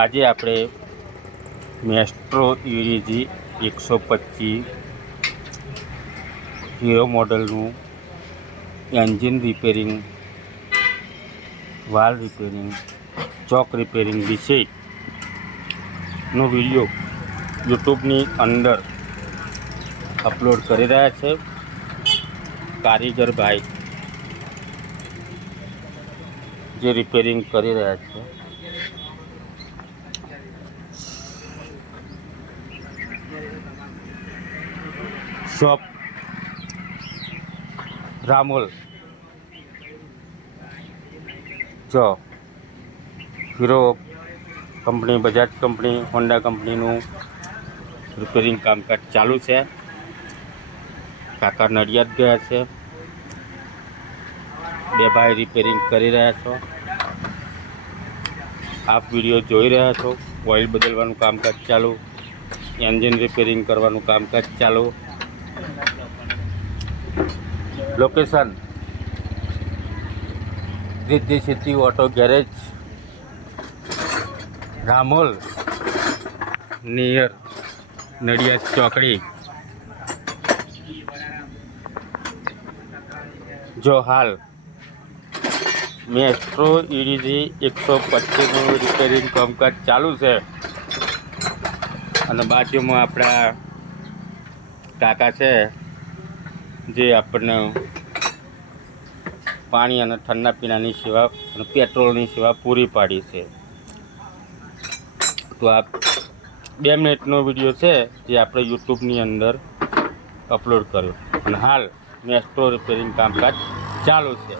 આજે આપણે Maestro યુરીજી 125 hero મોડલનું engine repairing, વાલ repairing, ચોક repairing વિશેનો વિડીયો યુટ્યુબની અંદર અપલોડ કરી રહ્યા છે કારીગર ભાઈ, જે રિપેરિંગ કરી રહ્યા છે. શોપ રામોલ. જો hero company, Bajaj company, Honda કંપનીનું રિપેરિંગ કામકાજ ચાલુ છે. કાકા નડિયાદ ગયા છે. બે ભાઈ રિપેરિંગ કરી રહ્યા છો. આપ વિડીયો જોઈ રહ્યા છો. ઓઇલ બદલવાનું કામકાજ ચાલુ, એન્જિન રિપેરિંગ કરવાનું કામકાજ ચાલુ. લોકેશન રિદ્ધિ સિદ્ધિ auto garage, Ramol, near Nadiad ચોકડી. જો હાલ મેસ્ટ્રો યુરીજી 125નું રિપેરિંગ કામકાજ ચાલુ છે અને બાજુમાં આપણા કાકા છે, જે આપણને પાણી અને ઠંડા પીણાની સેવા અને પેટ્રોલની સેવા પૂરી પાડી છે. તો આ 2 મિનિટનો વિડીયો છે, જે આપણે યુટ્યુબની અંદર અપલોડ કર્યો અને હાલ મેસ્ટ્રો રિપેરિંગ કામકાજ ચાલુ છે.